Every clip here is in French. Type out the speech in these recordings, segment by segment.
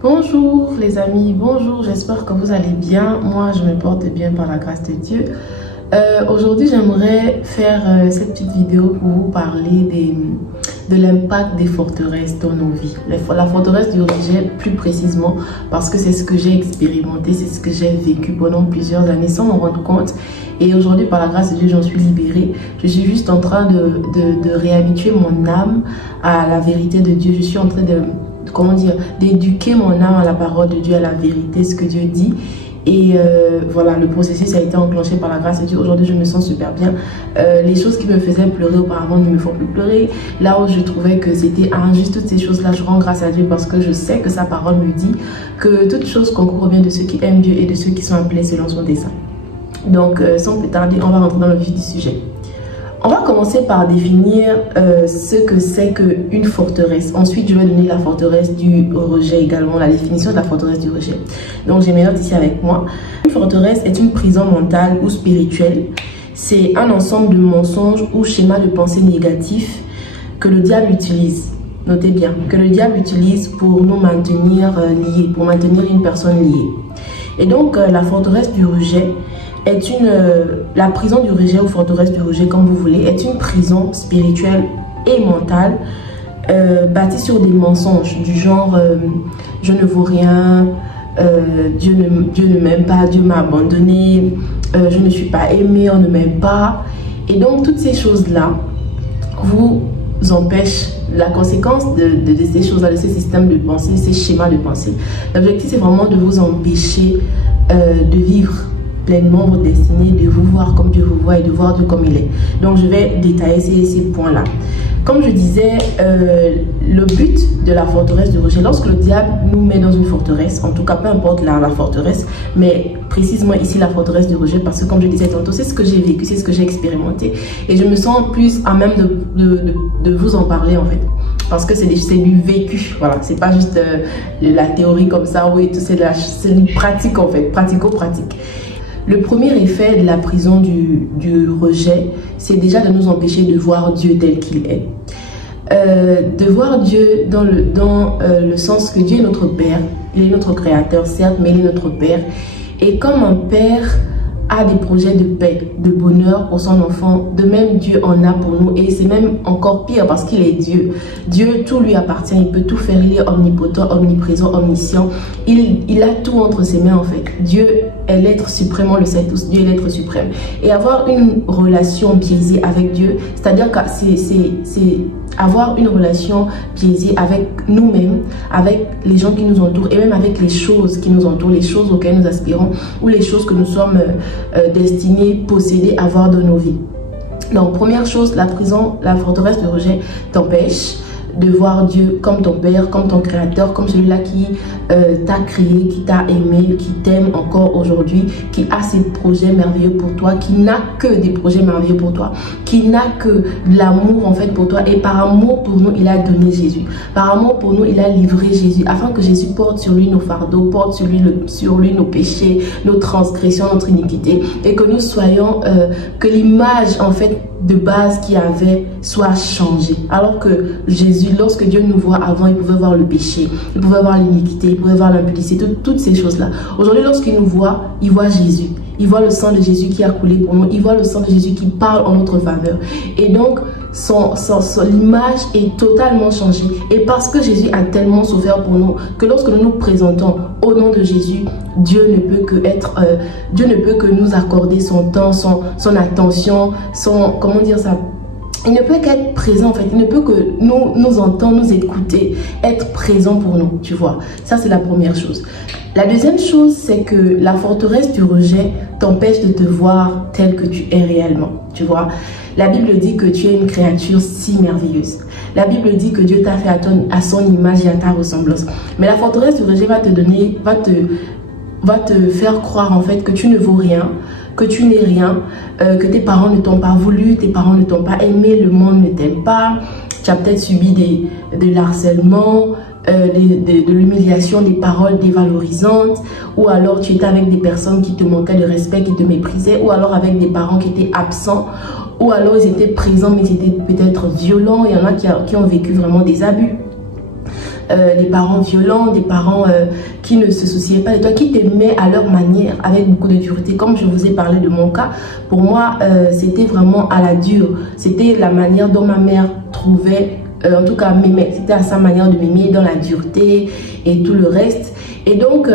Bonjour les amis, bonjour, j'espère que vous allez bien. Moi je me porte bien par la grâce de Dieu. Aujourd'hui j'aimerais faire cette petite vidéo pour vous parler de l'impact des forteresses dans nos vies. La forteresse du rejet plus précisément parce que c'est ce que j'ai expérimenté, c'est ce que j'ai vécu pendant plusieurs années sans m'en rendre compte. Et aujourd'hui par la grâce de Dieu j'en suis libérée. Je suis juste en train de réhabituer mon âme à la vérité de Dieu. Je suis en train d'éduquer mon âme à la parole de Dieu, à la vérité, ce que Dieu dit. Et voilà, le processus a été enclenché par la grâce de Dieu. Aujourd'hui, je me sens super bien. Les choses qui me faisaient pleurer auparavant ne me font plus pleurer. Là où je trouvais que c'était injuste, toutes ces choses-là, je rends grâce à Dieu parce que je sais que sa parole me dit que toute chose concourt bien de ceux qui aiment Dieu et de ceux qui sont appelés selon son dessein. Donc, sans plus tarder, on va rentrer dans le vif du sujet. On va commencer par définir ce que c'est qu'une forteresse. Ensuite, je vais donner la forteresse du rejet également, la définition de la forteresse du rejet. Donc, j'ai mes notes ici avec moi. Une forteresse est une prison mentale ou spirituelle. C'est un ensemble de mensonges ou schémas de pensée négatifs que le diable utilise. Notez bien, que le diable utilise pour nous maintenir liés, pour maintenir une personne liée. Et donc, la forteresse du rejet est la prison du rejet ou forteresse du rejet, comme vous voulez, est une prison spirituelle et mentale bâtie sur des mensonges du genre je ne vaux rien, Dieu ne m'aime pas, Dieu m'a abandonné, je ne suis pas aimé, on ne m'aime pas. Et donc toutes ces choses-là vous empêchent. La conséquence de ces choses-là, de ces systèmes de pensée, ces schémas de pensée, l'objectif c'est vraiment de vous empêcher de vivre pleinement votre destinée, de vous voir comme Dieu vous voit et de voir Dieu comme il est. Donc je vais détailler ces points-là. Comme je disais, le but de la forteresse du rejet, lorsque le diable nous met dans une forteresse, en tout cas peu importe la forteresse, mais précisément ici la forteresse du rejet, parce que comme je disais tantôt, c'est ce que j'ai vécu, c'est ce que j'ai expérimenté et je me sens plus à même de vous en parler en fait. Parce que c'est du vécu, voilà, c'est pas juste de la théorie comme ça, oui, c'est une pratique en fait, pratico-pratique. Le premier effet de la prison du rejet, c'est déjà de nous empêcher de voir Dieu tel qu'il est. De voir Dieu dans le sens que Dieu est notre Père, il est notre Créateur, certes, mais il est notre Père. Et comme un Père a des projets de paix, de bonheur pour son enfant, de même Dieu en a pour nous. Et c'est même encore pire parce qu'il est Dieu. Dieu, tout lui appartient, il peut tout faire, il est omnipotent, omniprésent, omniscient. Il a tout entre ses mains en fait. Dieu est l'être suprême, on le sait tous, Dieu est l'être suprême. Et avoir une relation biaisée avec Dieu, c'est-à-dire que c'est avoir une relation biaisée avec nous-mêmes, avec les gens qui nous entourent et même avec les choses qui nous entourent, les choses auxquelles nous aspirons ou les choses que nous sommes destinés, posséder, avoir dans nos vies. Donc première chose, la forteresse de rejet t'empêche de voir Dieu comme ton Père, comme ton Créateur, comme celui-là qui t'a créé, qui t'a aimé, qui t'aime encore aujourd'hui, qui a ses projets merveilleux pour toi, qui n'a que des projets merveilleux pour toi, qui n'a que l'amour en fait pour toi. Et par amour pour nous, il a donné Jésus. Par amour pour nous, il a livré Jésus, afin que Jésus porte sur lui nos fardeaux, porte sur lui nos péchés, nos transgressions, notre iniquité, et que nous soyons, que l'image en fait de base qu'il y avait soit changée. Alors que Jésus, lorsque Dieu nous voit avant, il pouvait voir le péché, il pouvait voir l'iniquité, il pouvait voir l'impudicité, toutes ces choses-là. Aujourd'hui, lorsqu'il nous voit, il voit Jésus. Il voit le sang de Jésus qui a coulé pour nous. Il voit le sang de Jésus qui parle en notre faveur. Et donc, l'image est totalement changée. Et parce que Jésus a tellement souffert pour nous, que lorsque nous nous présentons au nom de Jésus, Dieu ne peut que nous accorder son temps, son attention, comment dire ça? Il ne peut qu'être présent en fait, il ne peut que nous entendre, nous écouter, être présent pour nous, tu vois. Ça c'est la première chose. La deuxième chose, c'est que la forteresse du rejet t'empêche de te voir tel que tu es réellement, tu vois. La Bible dit que tu es une créature si merveilleuse. La Bible dit que Dieu t'a fait à son image et à ta ressemblance. Mais la forteresse du rejet va te faire croire en fait que tu ne vaux rien, que tu n'es rien, que tes parents ne t'ont pas voulu, tes parents ne t'ont pas aimé, le monde ne t'aime pas, tu as peut-être subi de l'harcèlement, de l'humiliation, des paroles dévalorisantes, ou alors tu étais avec des personnes qui te manquaient de respect, qui te méprisaient, ou alors avec des parents qui étaient absents, ou alors ils étaient présents mais ils étaient peut-être violents. Il y en a qui ont vécu vraiment des abus. des parents violents, des parents qui ne se souciaient pas de toi, qui t'aimaient à leur manière, avec beaucoup de dureté. Comme je vous ai parlé de mon cas, pour moi, c'était vraiment à la dure. C'était la manière dont ma mère trouvait, en tout cas m'aimait. C'était à sa manière de m'aimer, dans la dureté et tout le reste. Et donc,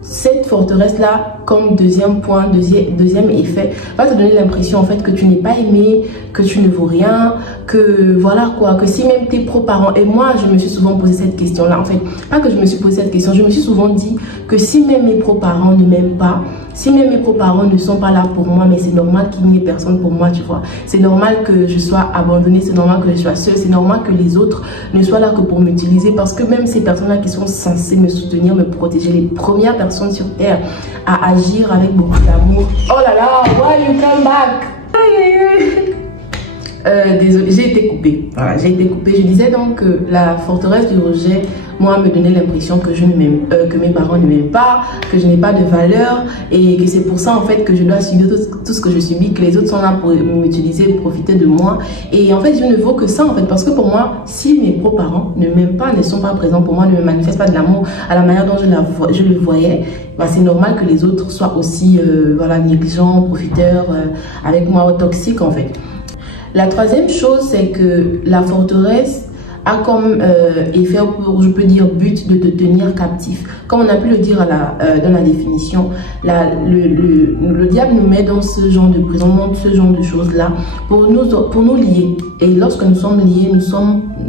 cette forteresse-là, comme deuxième point, deuxième effet, va te donner l'impression en fait que tu n'es pas aimé, que tu ne vaux rien, que voilà quoi, que si même tes pro-parents, et moi je me suis souvent posé cette question-là, en fait, pas que je me suis posé cette question, je me suis souvent dit que si même mes pro-parents ne m'aiment pas, si même mes pro-parents ne sont pas là pour moi, mais c'est normal qu'il n'y ait personne pour moi, tu vois. C'est normal que je sois abandonnée, c'est normal que je sois seule, c'est normal que les autres ne soient là que pour m'utiliser, parce que même ces personnes-là qui sont censées me soutenir, me protéger, les premières personnes sur Terre à agir avec beaucoup d'amour. Oh là là, why you come back? Désolée, j'ai été coupée. Voilà, j'ai été coupée. Je disais donc que la forteresse du rejet, moi, me donnait l'impression que je ne m'aime, que mes parents ne m'aiment pas, que je n'ai pas de valeur, et que c'est pour ça en fait que je dois subir tout ce que je subis, que les autres sont là pour m'utiliser, profiter de moi. Et en fait, je ne vaux que ça en fait, parce que pour moi, si mes pro-parents ne m'aiment pas, ne sont pas présents pour moi, ne me manifestent pas de l'amour à la manière dont je le voyais, bah, c'est normal que les autres soient aussi voilà, négligents, profiteurs avec moi, toxiques en fait. La troisième chose, c'est que la forteresse a comme effet, je peux dire, but de te tenir captif. Comme on a pu le dire dans la définition, le diable nous met dans ce genre de prison, dans ce genre de choses-là, pour nous lier. Et lorsque nous sommes liés, nous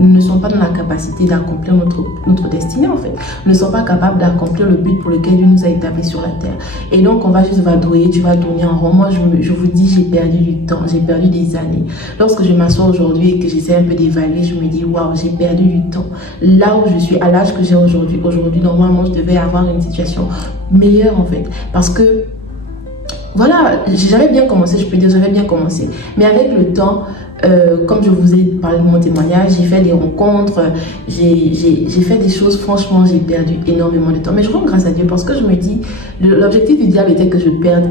ne sommes pas dans la capacité d'accomplir notre destinée, en fait. Nous ne sommes pas capables d'accomplir le but pour lequel Dieu nous a établis sur la terre. Et donc, on va juste vadrouiller, tu vas tourner en rond. Moi, je vous dis, j'ai perdu du temps, j'ai perdu des années. Lorsque je m'assois aujourd'hui et que j'essaie un peu d'évaluer, je me dis, waouh, j'ai perdu du temps. Là où je suis, à l'âge que j'ai aujourd'hui, normalement, je devais avoir une situation meilleure, en fait. Parce que, voilà, j'avais bien commencé, je peux dire, j'avais bien commencé. Mais avec le temps, comme je vous ai parlé de mon témoignage, j'ai fait des rencontres, j'ai fait des choses, franchement, j'ai perdu énormément de temps. Mais je rends grâce à Dieu parce que je me dis, l'objectif du diable était que je perde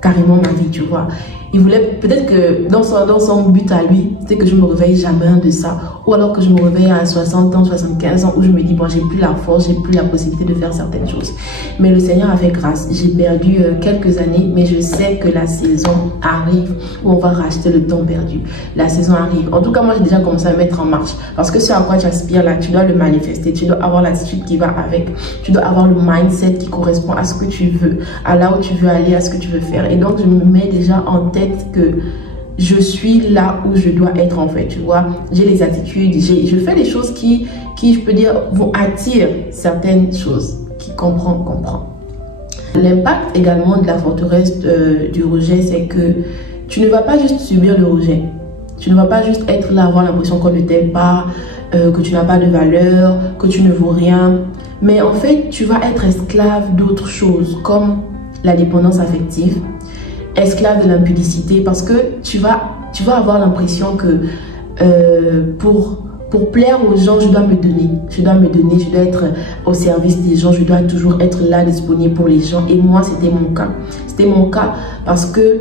carrément ma vie, tu vois. Il voulait peut-être que dans son but à lui, c'est que je me réveille jamais de ça. Ou alors que je me réveille à 60 ans, 75 ans, où je me dis, bon, j'ai plus la force, j'ai plus la possibilité de faire certaines choses. Mais le Seigneur a fait grâce. J'ai perdu quelques années, mais je sais que la saison arrive où on va racheter le temps perdu. La saison arrive. En tout cas, moi, j'ai déjà commencé à mettre en marche. Parce que ce à quoi tu aspires là, tu dois le manifester. Tu dois avoir l'attitude qui va avec. Tu dois avoir le mindset qui correspond à ce que tu veux, à là où tu veux aller, à ce que tu veux faire. Et donc, je me mets déjà en tête que je suis là où je dois être en fait, tu vois. J'ai les attitudes, je fais des choses qui je peux dire, vont attirer certaines choses. Qui comprend. L'impact également de la forteresse du rejet, c'est que tu ne vas pas juste subir le rejet. Tu ne vas pas juste être là, avoir l'impression qu'on ne t'aime pas, que tu n'as pas de valeur, que tu ne vaux rien. Mais en fait, tu vas être esclave d'autres choses, comme la dépendance affective, esclave de l'impudicité, parce que tu vas avoir l'impression que pour plaire aux gens, je dois me donner, je dois être au service des gens, je dois toujours être là, disponible pour les gens. Et moi, c'était mon cas parce que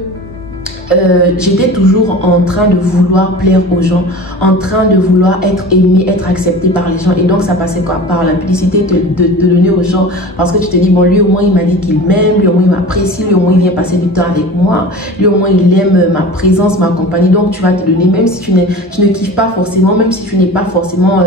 j'étais toujours en train de vouloir plaire aux gens, en train de vouloir être aimé, être accepté par les gens. Et donc ça passait quoi? Par la publicité de donner aux gens, parce que tu te dis, bon, lui au moins il m'a dit qu'il m'aime, lui au moins il m'apprécie, lui au moins il vient passer du temps avec moi, lui au moins il aime ma présence, ma compagnie. Donc tu vas te donner, même si tu ne kiffes pas forcément, même si tu n'es pas forcément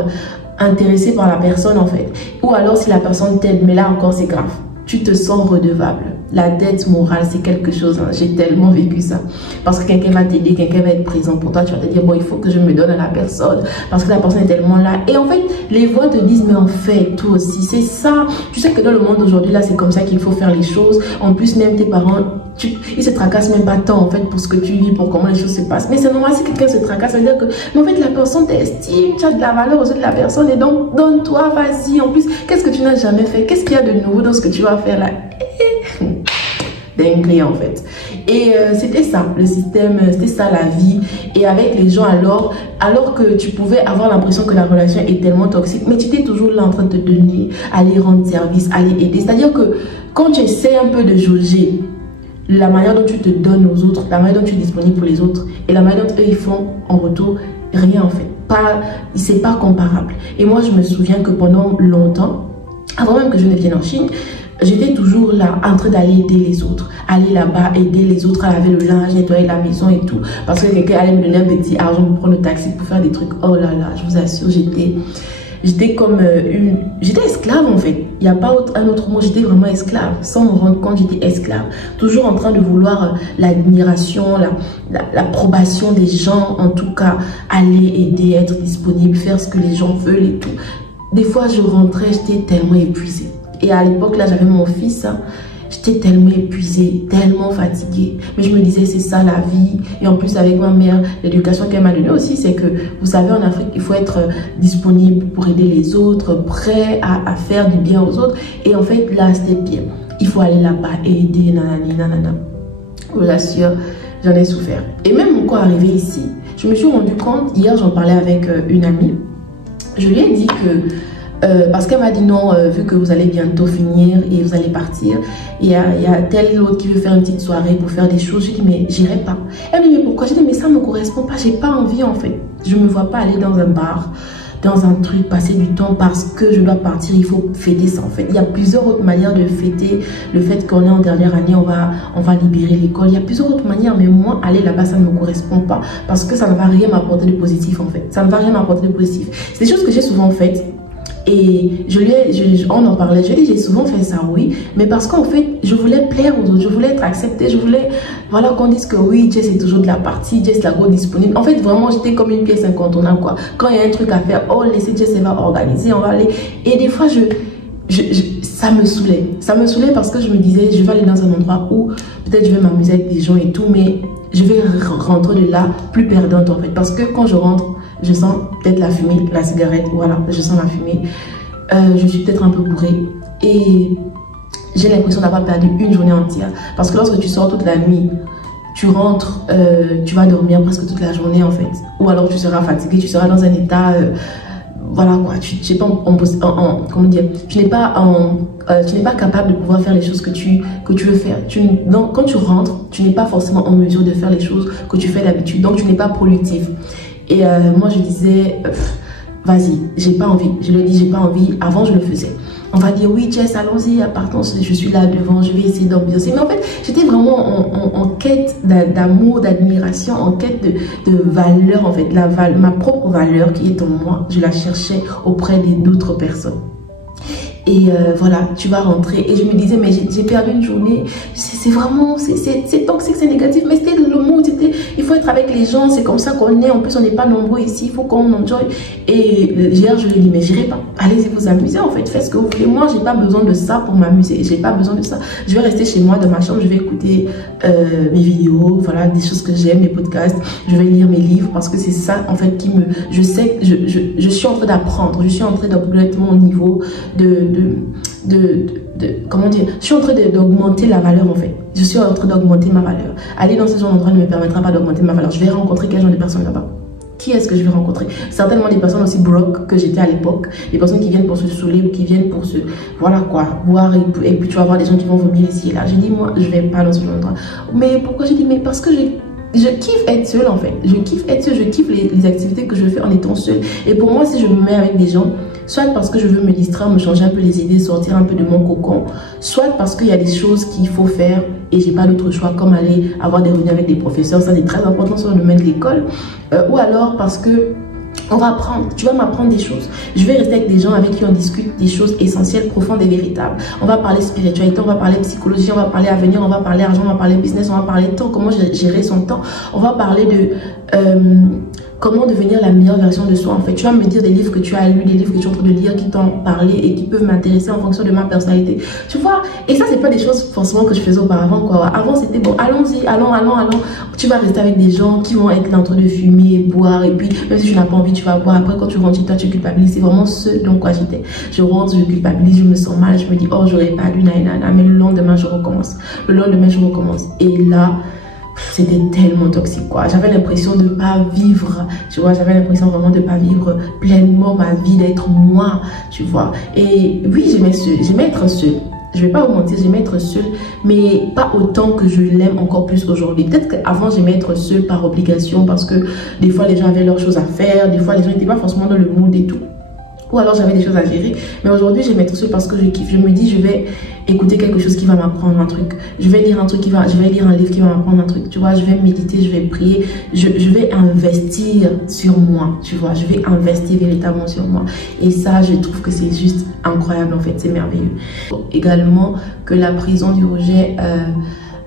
intéressé par la personne en fait. Ou alors si la personne t'aide, mais là encore c'est grave, tu te sens redevable. La dette morale, c'est quelque chose, hein. J'ai tellement vécu ça. Parce que quelqu'un va t'aider, quelqu'un va être présent pour toi, tu vas te dire, bon, il faut que je me donne à la personne, parce que la personne est tellement là. Et en fait, les voix te disent, mais en fait, toi aussi, c'est ça. Tu sais que dans le monde d'aujourd'hui, là, c'est comme ça qu'il faut faire les choses. En plus, même tes parents, ils se tracassent même pas tant, en fait, pour ce que tu vis, pour comment les choses se passent. Mais c'est normal, si quelqu'un se tracasse, ça veut dire que, mais en fait, la personne t'estime, tu as de la valeur aux yeux de la personne, et donc, donne-toi, vas-y. En plus, qu'est-ce que tu n'as jamais fait? Qu'est-ce qu'il y a de nouveau dans ce que tu vas faire là? Dinguerie en fait. Et c'était ça le système, c'était ça la vie. Et avec les gens, alors que tu pouvais avoir l'impression que la relation est tellement toxique, mais tu étais toujours là en train de te donner, aller rendre service, aller aider. C'est à dire que quand tu essaies un peu de jauger la manière dont tu te donnes aux autres, la manière dont tu es disponible pour les autres et la manière dont eux ils font en retour, rien en fait. c'est pas comparable. Et moi, je me souviens que pendant longtemps, avant même que je ne vienne en Chine, j'étais toujours là, en train d'aller aider les autres. Aller là-bas, aider les autres à laver le linge, nettoyer la maison et tout. Parce que quelqu'un allait me donner un petit argent pour prendre le taxi, pour faire des trucs. Oh là là, je vous assure, j'étais comme j'étais esclave en fait. Il n'y a pas un autre mot, j'étais vraiment esclave. Sans me rendre compte, j'étais esclave. Toujours en train de vouloir l'admiration, l'approbation des gens. En tout cas, aller aider, être disponible, faire ce que les gens veulent et tout. Des fois, je rentrais, j'étais tellement épuisée. Et à l'époque, là, j'avais mon fils. Hein, j'étais tellement épuisée, tellement fatiguée. Mais je me disais, c'est ça la vie. Et en plus, avec ma mère, l'éducation qu'elle m'a donnée aussi, c'est que, vous savez, en Afrique, il faut être disponible pour aider les autres, prêt à faire du bien aux autres. Et en fait, là, c'était pire. Il faut aller là-bas, aider, nanani, nanana. Je vous assure, j'en ai souffert. Et même encore arrivé ici, je me suis rendu compte, hier, j'en parlais avec une amie. Je lui ai dit que parce qu'elle m'a dit non, vu que vous allez bientôt finir et vous allez partir, il y a tel autre qui veut faire une petite soirée pour faire des choses. Je dis mais j'irai pas. Elle me dit mais pourquoi? Je dis mais ça me correspond pas, j'ai pas envie en fait. Je me vois pas aller dans un bar, dans un truc, passer du temps parce que je dois partir, il faut fêter ça en fait. Il y a plusieurs autres manières de fêter le fait qu'on est en dernière année, on va libérer l'école. Il y a plusieurs autres manières, mais moi, aller là-bas, ça ne me correspond pas parce que ça ne va rien m'apporter de positif en fait. Ça ne va rien m'apporter de positif. C'est des choses que j'ai souvent faites. Et on en parlait, je lui ai dit, j'ai souvent fait ça, oui, mais parce qu'en fait, je voulais plaire aux autres, je voulais être acceptée, je voulais, voilà, qu'on dise que oui, Jess est toujours de la partie, Jess la go disponible. En fait, vraiment, j'étais comme une pièce incontournable, quoi. Quand il y a un truc à faire, oh, laissez Jess, elle va organiser, on va aller. Et des fois, ça me saoulait. Ça me saoulait parce que je me disais, je vais aller dans un endroit où peut-être je vais m'amuser avec des gens et tout, mais je vais rentrer de là plus perdante, en fait. Parce que quand je rentre, je sens peut-être la fumée, la cigarette, voilà, je sens la fumée. Je suis peut-être un peu bourrée et j'ai l'impression d'avoir perdu une journée entière. Parce que lorsque tu sors toute la nuit, tu rentres, tu vas dormir presque toute la journée en fait. Ou alors tu seras fatigué, tu seras dans un état, voilà quoi, tu n'es pas comment dire, tu n'es pas capable de pouvoir faire les choses que tu veux faire. Donc, quand tu rentres, tu n'es pas forcément en mesure de faire les choses que tu fais d'habitude. Donc tu n'es pas productif. Et moi je disais, vas-y, j'ai pas envie. Je le dis, j'ai pas envie. Avant je le faisais. On va dire oui Jess, allons-y, partons, je suis là devant, je vais essayer d'ambiancer. Mais en fait, j'étais vraiment en quête d'amour, d'admiration, en quête de valeur en fait. Ma propre valeur qui est en moi, je la cherchais auprès d'autres personnes. Et voilà, tu vas rentrer. Et je me disais, mais j'ai perdu une journée. C'est vraiment, c'est toxique, c'est négatif. Mais c'était le mot, il faut être avec les gens. C'est comme ça qu'on est. En plus, on n'est pas nombreux ici. Il faut qu'on enjoy. Et hier, je lui ai dit, mais j'irai pas. Allez-y vous amuser. En fait, faites ce que vous voulez. Moi, j'ai pas besoin de ça pour m'amuser. J'ai pas besoin de ça. Je vais rester chez moi dans ma chambre. Je vais écouter mes vidéos. Voilà, des choses que j'aime, mes podcasts. Je vais lire mes livres parce que c'est ça, en fait, qui me... Je sais que je suis en train d'apprendre. Je suis en train d'upgrader mon niveau comment dire, je suis en train d'augmenter la valeur en fait. Je suis en train d'augmenter ma valeur. Aller dans ce genre d'endroit ne me permettra pas d'augmenter ma valeur. Je vais rencontrer quel genre de personnes là-bas? Qui est-ce que je vais rencontrer? Certainement des personnes aussi broke que j'étais à l'époque. Des personnes qui viennent pour se saouler ou qui viennent pour se... Voilà quoi, boire et puis tu vas voir des gens qui vont vomir ici et là. J'ai dit moi, je vais pas dans ce genre d'endroit. Mais pourquoi? J'ai dit mais parce que je kiffe être seule en fait. Je kiffe être seule, je kiffe les activités que je fais en étant seule. Et pour moi, si je me mets avec des gens, soit parce que je veux me distraire, me changer un peu les idées, sortir un peu de mon cocon, soit parce qu'il y a des choses qu'il faut faire et j'ai pas d'autre choix, comme aller avoir des réunions avec des professeurs, ça c'est très important sur le domaine de l'école, ou alors parce que on va apprendre, tu vas m'apprendre des choses. Je vais rester avec des gens avec qui on discute des choses essentielles, profondes et véritables. On va parler spiritualité, on va parler psychologie, on va parler avenir, on va parler argent, on va parler business, on va parler temps, comment gérer son temps. On va parler de comment devenir la meilleure version de soi en fait. Tu vas me dire des livres que tu as lus, des livres que tu es en train de lire qui t'ont parlé et qui peuvent m'intéresser en fonction de ma personnalité. Tu vois, et ça c'est pas des choses forcément que je faisais auparavant quoi. Avant c'était bon, allons-y, allons. Tu vas rester avec des gens qui vont être en train de fumer, boire et puis même si tu n'as pas envie tu vas boire. Après quand tu rentres chez toi tu culpabilises. C'est vraiment ce dont quoi j'étais. Je rentre, je culpabilise, je me sens mal, je me dis oh j'aurais pas dû naïna, mais le lendemain je recommence. Le lendemain je recommence. Et là c'était tellement toxique quoi. J'avais l'impression de pas vivre, tu vois, j'avais l'impression vraiment de pas vivre pleinement ma vie, d'être moi, tu vois. Et oui, j'aimais être seule. Je vais pas vous mentir, j'aimais être seule, mais pas autant que je l'aime encore plus aujourd'hui. Peut-être qu'avant, j'aimais être seule par obligation parce que des fois, les gens avaient leurs choses à faire, des fois, les gens n'étaient pas forcément dans le mood et tout. Ou alors j'avais des choses à gérer. Mais aujourd'hui, j'aime être seule parce que je kiffe. Je me dis, je vais écouter quelque chose qui va m'apprendre un truc. Je vais lire un truc je vais lire un livre qui va m'apprendre un truc. Tu vois, je vais méditer, je vais prier. Je vais investir sur moi. Tu vois, je vais investir véritablement sur moi. Et ça, je trouve que c'est juste incroyable en fait. C'est merveilleux. Également, que la prison du rejet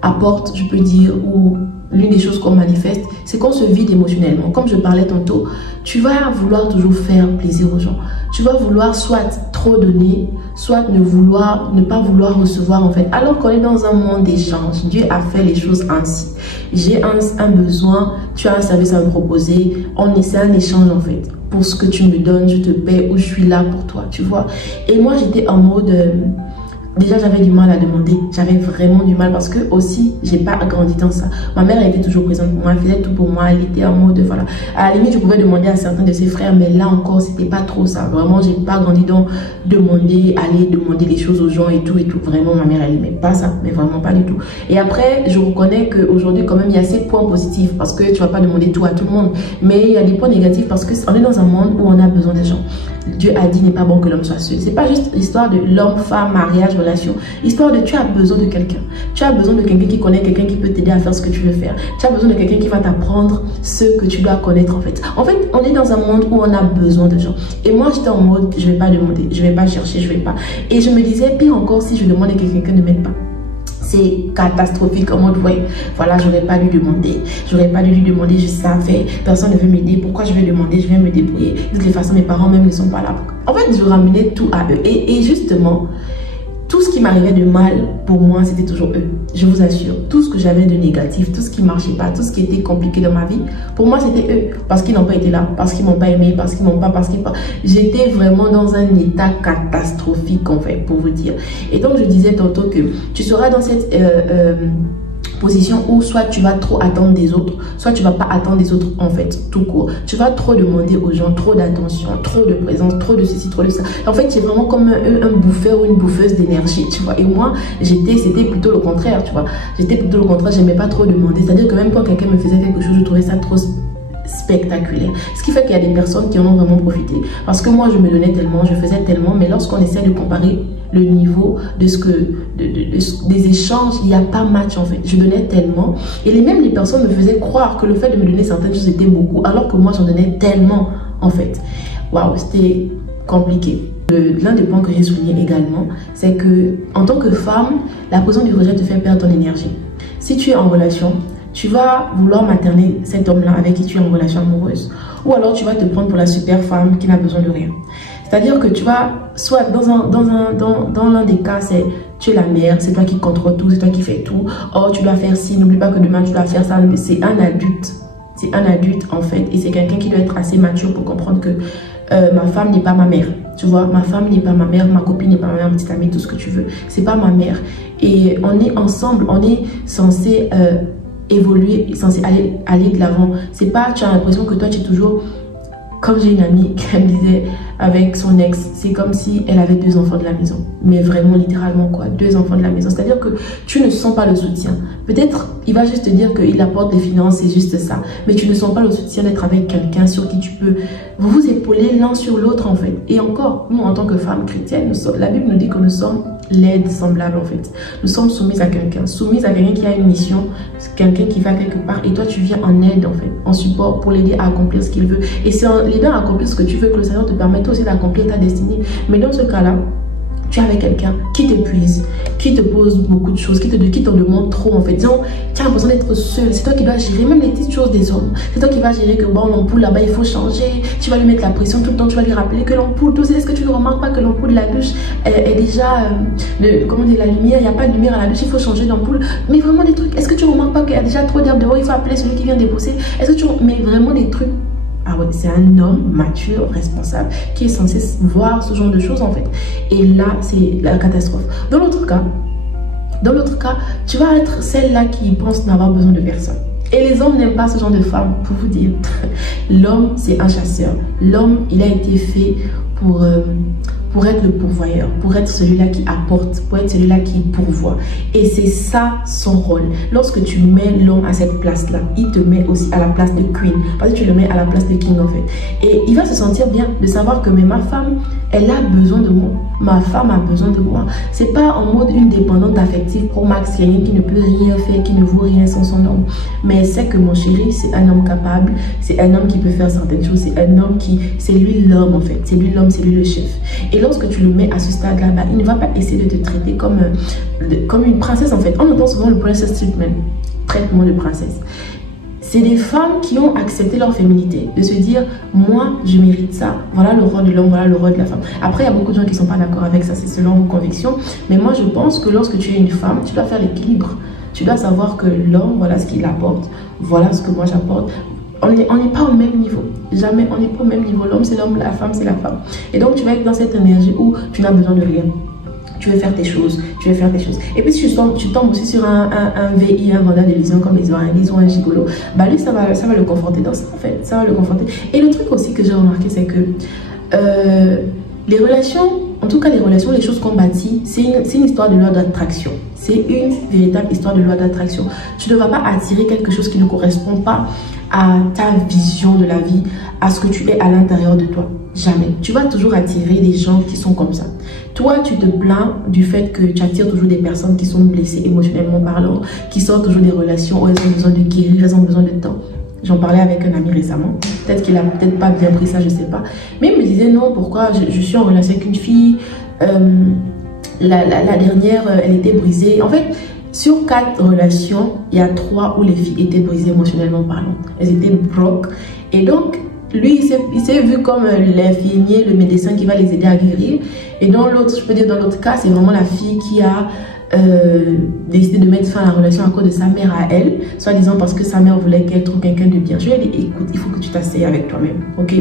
apporte, je peux dire, ou l'une des choses qu'on manifeste, c'est qu'on se vide émotionnellement. Comme je parlais tantôt, tu vas vouloir toujours faire plaisir aux gens. Tu vas vouloir soit trop donner, soit ne pas vouloir recevoir en fait. Alors qu'on est dans un monde d'échange, Dieu a fait les choses ainsi. J'ai un besoin, tu as un service à me proposer, c'est un échange en fait. Pour ce que tu me donnes, je te paie ou je suis là pour toi, tu vois. Et moi, j'étais en mode... Déjà, j'avais du mal à demander. J'avais vraiment du mal parce que aussi, j'ai pas grandi dans ça. Ma mère, elle était toujours présente pour moi. Elle faisait tout pour moi. Elle était en mode, voilà. À la limite, je pouvais demander à certains de ses frères, mais là encore, c'était pas trop ça. Vraiment, j'ai pas grandi dans aller demander les choses aux gens et tout et tout. Vraiment, ma mère, elle aimait pas ça, mais vraiment pas du tout. Et après, je reconnais qu'aujourd'hui, quand même, il y a ces points positifs parce que tu vas pas demander tout à tout le monde. Mais il y a des points négatifs parce qu'on est dans un monde où on a besoin des gens. Dieu a dit, n'est pas bon que l'homme soit seul. C'est pas juste l'histoire de l'homme, femme, mariage, relation. Histoire de tu as besoin de quelqu'un. Tu as besoin de quelqu'un qui connaît, quelqu'un qui peut t'aider à faire ce que tu veux faire. Tu as besoin de quelqu'un qui va t'apprendre ce que tu dois connaître en fait. En fait, on est dans un monde où on a besoin de gens. Et moi, j'étais en mode, je vais pas demander, je vais pas chercher, je vais pas. Et je me disais, pire encore, si je demande à quelqu'un ne m'aide pas. C'est catastrophique en mode, ouais, voilà, j'aurais pas dû demander. J'aurais pas dû lui demander, je savais, personne ne veut m'aider. Pourquoi je vais demander? Je vais me débrouiller. De toutes les façons, mes parents même ne sont pas là. En fait, je ramenais tout à eux. Et justement, tout ce qui m'arrivait de mal pour moi, c'était toujours eux. Je vous assure, tout ce que j'avais de négatif, tout ce qui marchait pas, tout ce qui était compliqué dans ma vie, pour moi, c'était eux. Parce qu'ils n'ont pas été là, parce qu'ils m'ont pas aimé, parce qu'ils m'ont pas, J'étais vraiment dans un état catastrophique, en fait, pour vous dire. Et donc, je disais tantôt que tu seras dans cette position où soit tu vas trop attendre des autres, soit tu vas pas attendre des autres en fait, tout court. Tu vas trop demander aux gens, trop d'attention, trop de présence, trop de ceci, trop de ça. En fait, tu es vraiment comme un bouffeur ou une bouffeuse d'énergie, tu vois. Et moi, c'était plutôt le contraire, tu vois. J'étais plutôt le contraire, j'aimais pas trop demander. C'est-à-dire que même quand quelqu'un me faisait quelque chose, je trouvais ça trop spectaculaire. Ce qui fait qu'il y a des personnes qui en ont vraiment profité. Parce que moi, je me donnais tellement, je faisais tellement, mais lorsqu'on essaie de comparer le niveau de des échanges, il n'y a pas match en fait. Je donnais tellement et même les personnes me faisaient croire que le fait de me donner certaines choses était beaucoup, alors que moi j'en donnais tellement en fait. Waouh, c'était compliqué. L'un des points que j'ai souligné également, c'est que en tant que femme, la prison du rejet te fait perdre ton énergie. Si tu es en relation, tu vas vouloir materner cet homme-là avec qui tu es en relation amoureuse. Ou alors tu vas te prendre pour la super femme qui n'a besoin de rien. C'est-à-dire que tu vas, soit dans l'un des cas, c'est tu es la mère, c'est toi qui contrôle tout, c'est toi qui fais tout. Oh, tu dois faire ci, n'oublie pas que demain tu dois faire ça. C'est un adulte. C'est un adulte en fait. Et c'est quelqu'un qui doit être assez mature pour comprendre que ma femme n'est pas ma mère. Tu vois, ma femme n'est pas ma mère, ma copine n'est pas ma mère, ma petite amie, tout ce que tu veux. C'est pas ma mère. Et on est ensemble, on est censé évoluer, censé aller de l'avant. C'est pas, tu as l'impression que toi tu es toujours... Comme j'ai une amie qui me disait avec son ex, c'est comme si elle avait 2 enfants de la maison. Mais vraiment, littéralement quoi, 2 enfants de la maison. C'est-à-dire que tu ne sens pas le soutien. Peut-être, il va juste te dire qu'il apporte des finances, c'est juste ça. Mais tu ne sens pas le soutien d'être avec quelqu'un sur qui tu peux vous épauler l'un sur l'autre en fait. Et encore, nous en tant que femmes chrétiennes, la Bible nous dit que nous sommes l'aide semblable en fait. Nous sommes soumises à quelqu'un qui a une mission, quelqu'un qui va quelque part et toi tu viens en aide en fait, en support pour l'aider à accomplir ce qu'il veut. Et c'est en l'aidant à accomplir ce que tu veux que le Seigneur te permette aussi d'accomplir ta destinée. Mais dans ce cas-là, tu es avec quelqu'un qui t'épuise, qui te pose beaucoup de choses, qui t'en demande trop en fait. Disons, tu as besoin d'être seul. C'est toi qui dois gérer même les petites choses des hommes. C'est toi qui vas gérer que bon, l'ampoule là-bas, il faut changer. Tu vas lui mettre la pression tout le temps. Tu vas lui rappeler que l'ampoule, est-ce que tu ne remarques pas que l'ampoule de la douche est déjà, comment dire, la lumière, il n'y a pas de lumière à la douche, il faut changer d'ampoule. Mais vraiment des trucs. Est-ce que tu ne remarques pas qu'il y a déjà trop d'herbe dehors, il faut appeler celui qui vient déposer. Est-ce que tu... Mais vraiment des trucs. Ah ouais, c'est un homme mature, responsable, qui est censé voir ce genre de choses en fait. Et là, c'est la catastrophe. Dans l'autre cas, tu vas être celle-là qui pense n'avoir besoin de personne. Et les hommes n'aiment pas ce genre de femme, pour vous dire. L'homme, c'est un chasseur. L'homme, il a été fait pour être le pourvoyeur, pour être celui-là qui apporte, pour être celui-là qui pourvoit. Et c'est ça son rôle. Lorsque tu mets l'homme à cette place-là, il te met aussi à la place de queen, parce que tu le mets à la place de king en fait. Et il va se sentir bien de savoir que mais ma femme, elle a besoin de moi. Ma femme a besoin de moi. C'est pas en mode une dépendante affective pro max, qui ne peut rien faire, qui ne vaut rien sans son homme. Mais elle sait que mon chéri, c'est un homme capable, c'est un homme qui peut faire certaines choses, c'est un homme qui, c'est lui l'homme en fait, c'est lui l'homme, c'est lui le chef. Et lorsque tu le mets à ce stade-là, bah, il ne va pas essayer de te traiter comme une princesse en fait. On entend souvent le princess treatment, traitement de princesse. C'est des femmes qui ont accepté leur féminité, de se dire, moi, je mérite ça. Voilà le rôle de l'homme, voilà le rôle de la femme. Après, il y a beaucoup de gens qui ne sont pas d'accord avec ça, c'est selon vos convictions. Mais moi, je pense que lorsque tu es une femme, tu dois faire l'équilibre. Tu dois savoir que l'homme, voilà ce qu'il apporte, voilà ce que moi j'apporte. On n'est pas au même niveau. Jamais, on n'est pas au même niveau. L'homme, c'est l'homme, la femme, c'est la femme. Et donc, tu vas être dans cette énergie où tu n'as besoin de rien. Tu veux faire tes choses, tu veux faire tes choses. Et puis si tu tombes aussi sur un VI, un vendeur d'illusion comme ils ont un gigolo, bah lui ça va le conforter dans ça en fait, ça va le conforter. Et le truc aussi que j'ai remarqué, c'est que les relations, en tout cas les relations, les choses qu'on bâtit, c'est une histoire de loi d'attraction. C'est une véritable histoire de loi d'attraction. Tu ne vas pas attirer quelque chose qui ne correspond pas à ta vision de la vie, à ce que tu es à l'intérieur de toi. Jamais. Tu vas toujours attirer des gens qui sont comme ça. Toi, tu te plains du fait que tu attires toujours des personnes qui sont blessées émotionnellement parlant, qui sortent toujours des relations où elles ont besoin de guérir, elles ont besoin de temps. J'en parlais avec un ami récemment. Peut-être qu'il a peut-être pas bien pris ça, je sais pas. Mais il me disait non, pourquoi je suis en relation avec une fille. La dernière, elle était brisée. En fait, sur 4 relations, il y a 3 où les filles étaient brisées émotionnellement parlant. Elles étaient broke. Et donc, lui, il s'est vu comme l'infirmier, le médecin qui va les aider à guérir. Et dans l'autre, je peux dire, dans l'autre cas, c'est vraiment la fille qui a décidé de mettre fin à la relation à cause de sa mère à elle, soi-disant parce que sa mère voulait qu'elle trouve quelqu'un de bien. Je lui ai dit, écoute, il faut que tu t'asseyes avec toi-même, ok?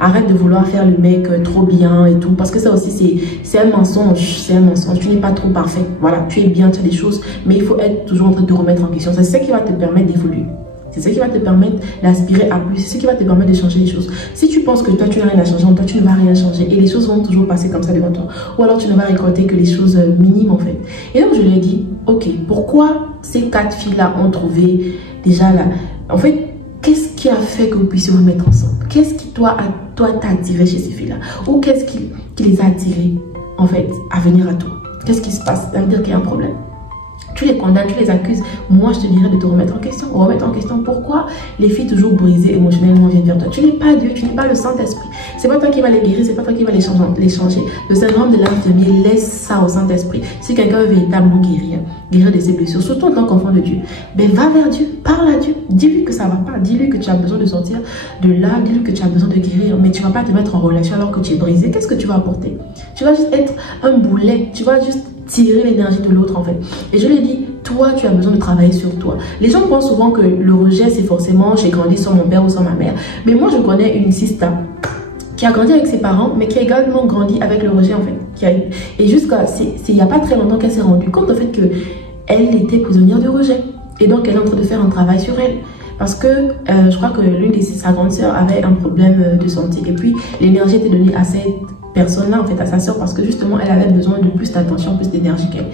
Arrête de vouloir faire le mec trop bien et tout, parce que ça aussi, c'est un mensonge, c'est un mensonge. Tu n'es pas trop parfait, voilà, tu es bien, tu as des choses, mais il faut être toujours en train de te remettre en question. C'est ce qui va te permettre d'évoluer. C'est ce qui va te permettre d'aspirer à plus. C'est ce qui va te permettre de changer les choses. Si tu penses que toi, tu n'as rien à changer, en toi, tu ne vas rien changer. Et les choses vont toujours passer comme ça devant toi. Ou alors, tu ne vas récolter que les choses minimes, en fait. Et donc, je lui ai dit, ok, pourquoi ces 4 filles-là ont trouvé déjà là... En fait, qu'est-ce qui a fait que vous puissiez vous mettre ensemble? Qu'est-ce qui, toi, t'a attiré chez ces filles-là? Ou qu'est-ce qui les a attirées, en fait, à venir à toi? Qu'est-ce qui se passe? Ça veut dire qu'il y a un problème. Tu les condamnes, tu les accuses. Moi, je te dirais de te remettre en question. Remettre en question pourquoi les filles toujours brisées émotionnellement viennent vers toi. Tu n'es pas Dieu, tu n'es pas le Saint-Esprit. C'est pas toi qui vas les guérir, c'est pas toi qui vas les changer. Le syndrome de l'infirmier, laisse ça au Saint-Esprit. Si quelqu'un veut véritablement guérir de ses blessures, surtout en tant qu'enfant de Dieu, ben va vers Dieu, parle à Dieu. Dis-lui que ça va pas, dis-lui que tu as besoin de sortir de là, dis-lui que tu as besoin de guérir. Mais tu vas pas te mettre en relation alors que tu es brisé. Qu'est-ce que tu vas apporter? Tu vas juste être un boulet, tu vas juste tirer l'énergie de l'autre en fait. Et je lui ai dit, toi tu as besoin de travailler sur toi. Les gens pensent souvent que le rejet c'est forcément j'ai grandi sans mon père ou sans ma mère. Mais moi je connais une sister qui a grandi avec ses parents mais qui a également grandi avec le rejet en fait. Et jusqu'à il n'y a pas très longtemps qu'elle s'est rendue compte au fait que elle était prisonnière de rejet. Et donc elle est en train de faire un travail sur elle. Parce que je crois que l'une de sa grande sœur avait un problème de santé. Et puis l'énergie était donnée à cette personne-là, en fait, à sa sœur, parce que justement, elle avait besoin de plus d'attention, plus d'énergie qu'elle.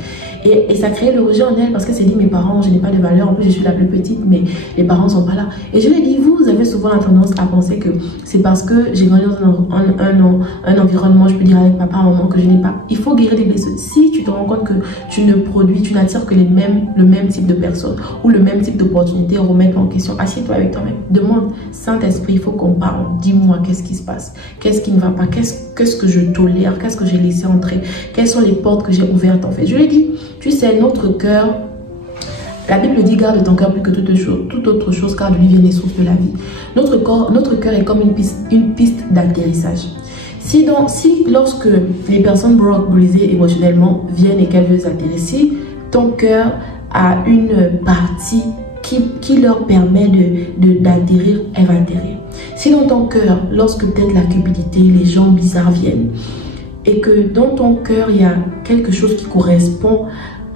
Et ça créait le rejet en elle, parce qu'elle s'est dit, mes parents, je n'ai pas de valeur, en plus, je suis la plus petite, mais les parents ne sont pas là. Et je lui ai dit, vous avez souvent la tendance à penser que c'est parce que j'ai grandi dans un environnement, je peux dire, avec papa, maman, que je n'ai pas. Il faut guérir les blessures. Si tu te rends compte que tu ne produis, tu n'attires que le même type de personnes, ou le même type d'opportunités, remettre en question, assieds-toi avec toi-même. Demande, Saint-Esprit, il faut qu'on parle. Dis-moi, qu'est-ce qui se passe? Qu'est-ce qui ne va pas? Qu'est-ce que je tolère? Qu'est-ce que j'ai laissé entrer? Quelles sont les portes que j'ai ouvertes en fait? Je lui ai dit, tu sais, notre cœur, la Bible dit, garde ton cœur plus que toute autre chose, car de lui viennent les sources de la vie. Notre cœur est comme une piste d'atterrissage. Si lorsque les personnes brisées émotionnellement viennent et qu'elles veulent atterrir, ton cœur a une partie qui leur permet d'atterrir, elle va atterrir. Si dans ton cœur, lorsque peut-être la cupidité, les gens bizarres viennent, et que dans ton cœur, il y a quelque chose qui correspond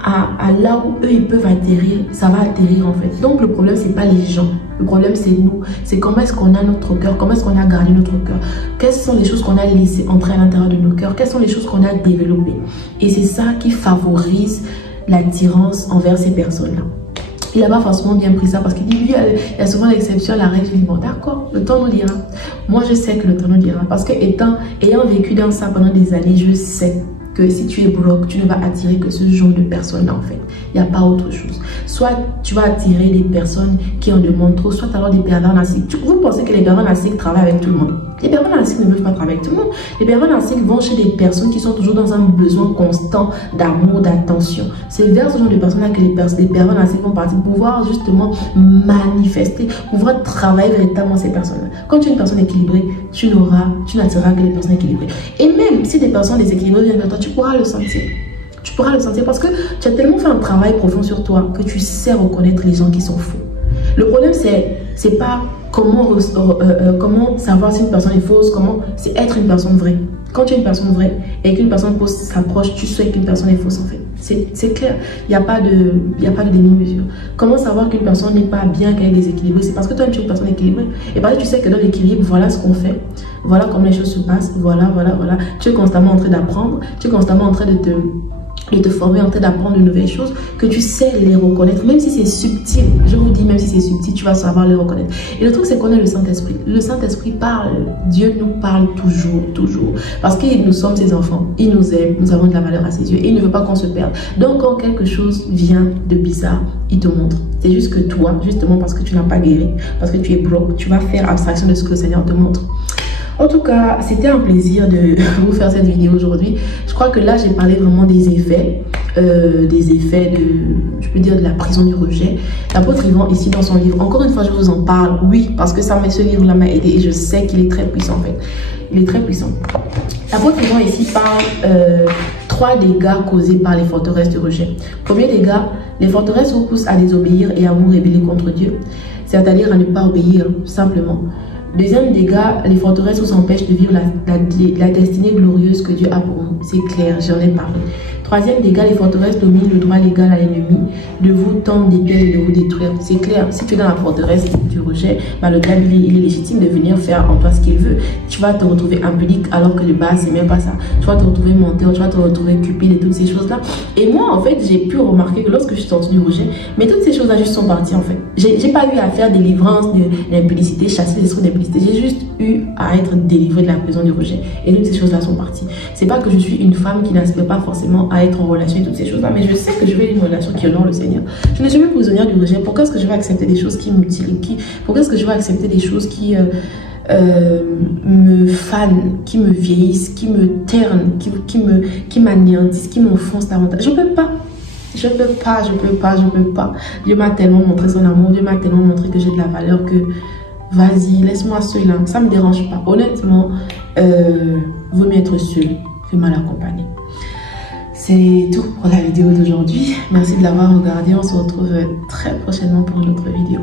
à là où eux, ils peuvent atterrir, ça va atterrir en fait. Donc le problème, c'est pas les gens. Le problème, c'est nous. C'est comment est-ce qu'on a notre cœur, comment est-ce qu'on a gardé notre cœur. Quelles sont les choses qu'on a laissées entrer à l'intérieur de nos cœurs, quelles sont les choses qu'on a développées. Et c'est ça qui favorise l'attirance envers ces personnes-là. Il n'a pas forcément bien pris ça parce qu'il dit, lui, il y a souvent l'exception à la règle. Je lui dis, bon, d'accord, le temps nous dira. Moi, je sais que le temps nous dira parce que ayant vécu dans ça pendant des années, je sais que si tu es broke, tu ne vas attirer que ce genre de personnes-là en fait. Il n'y a pas autre chose. Soit tu vas attirer des personnes qui en demandent trop, soit alors des pervers narcissiques. Vous pensez que les pervers narcissiques travaillent avec tout le monde? Les pervers narcissiques ne veulent pas travailler avec tout le monde. Les pervers narcissiques vont chez des personnes qui sont toujours dans un besoin constant d'amour, d'attention. C'est vers ce genre de personnes-là que les pervers narcissiques vont partir pour pouvoir justement manifester, pouvoir travailler véritablement ces personnes-là. Quand tu es une personne équilibrée, tu n'attireras que les personnes équilibrées. Et même si des personnes déséquilibrées viennent vers toi, tu pourras le sentir. Tu pourras le sentir parce que tu as tellement fait un travail profond sur toi que tu sais reconnaître les gens qui sont faux. Le problème, c'est pas comment savoir si une personne est fausse, c'est être une personne vraie. Quand tu es une personne vraie et qu'une personne fausse s'approche, tu sais qu'une personne est fausse en fait. C'est clair, il n'y a pas de demi-mesure. Comment savoir qu'une personne n'est pas bien, qu'elle est déséquilibrée? C'est parce que toi, tu es une personne équilibrée. Et parce que tu sais que dans l'équilibre, voilà ce qu'on fait, voilà comment les choses se passent, voilà. Tu es constamment en train d'apprendre, tu es constamment en train de te former, en train d'apprendre de nouvelles choses, que tu sais les reconnaître, même si c'est subtil. Je vous dis, même si c'est subtil, tu vas savoir les reconnaître. Et le truc, c'est qu'on a le Saint-Esprit. Le Saint-Esprit parle. Dieu nous parle toujours. Parce que nous sommes ses enfants. Il nous aime, nous avons de la valeur à ses yeux. Et il ne veut pas qu'on se perde. Donc, quand quelque chose vient de bizarre, il te montre. C'est juste que toi, justement parce que tu n'as pas guéri, parce que tu es broke, tu vas faire abstraction de ce que le Seigneur te montre. En tout cas, c'était un plaisir de vous faire cette vidéo aujourd'hui. Je crois que là, j'ai parlé vraiment des effets je peux dire, de la prison du rejet. L'apôtre Yvan, ici dans son livre, encore une fois, je vous en parle, oui, parce que ce livre-là m'a aidé et je sais qu'il est très puissant en fait. Il est très puissant. L'apôtre Yvan ici parle 3 dégâts causés par les forteresses du rejet. Premier dégât, les forteresses vous poussent à désobéir et à vous rébeller contre Dieu, c'est-à-dire à ne pas obéir, simplement. Deuxième dégât, les forteresses vous empêchent de vivre la destinée glorieuse que Dieu a pour vous. C'est clair, j'en ai parlé. Troisième dégât, les forteresses dominent le droit légal à l'ennemi de vous tendre des pièges et de vous détruire. C'est clair, si tu es dans la forteresse du rejet, le diable il est légitime de venir faire en toi ce qu'il veut. Tu vas te retrouver impudique alors que de base, c'est même pas ça. Tu vas te retrouver menteur, tu vas te retrouver cupide et toutes ces choses-là. Et moi, en fait, j'ai pu remarquer que lorsque je suis sortie du rejet, mais toutes ces choses-là juste sont parties en fait. J'ai pas eu à faire délivrance de l'impudicité, chasser les esprits d'impudicité. J'ai juste eu à être délivrée de la prison du rejet. Et toutes ces choses-là sont parties. C'est pas que je suis une femme qui n'aspire pas forcément à être en relation et toutes ces choses-là, mais je sais que je vais une relation qui honore le Seigneur. Je ne suis plus prisonnière du rejet. Pourquoi est-ce que je vais accepter des choses qui m'utilisent? Pourquoi est-ce que je vais accepter des choses qui me fanent, qui me vieillissent, qui me ternent, qui m'anéantissent, qui m'enfoncent davantage? Je peux pas. Je peux pas. Dieu m'a tellement montré son amour, Dieu m'a tellement montré que j'ai de la valeur que vas-y, laisse-moi seule, hein. Ça me dérange pas. Honnêtement, vaut mieux être seul que mal accompagné. C'est tout pour la vidéo d'aujourd'hui. Merci de l'avoir regardé. On se retrouve très prochainement pour une autre vidéo.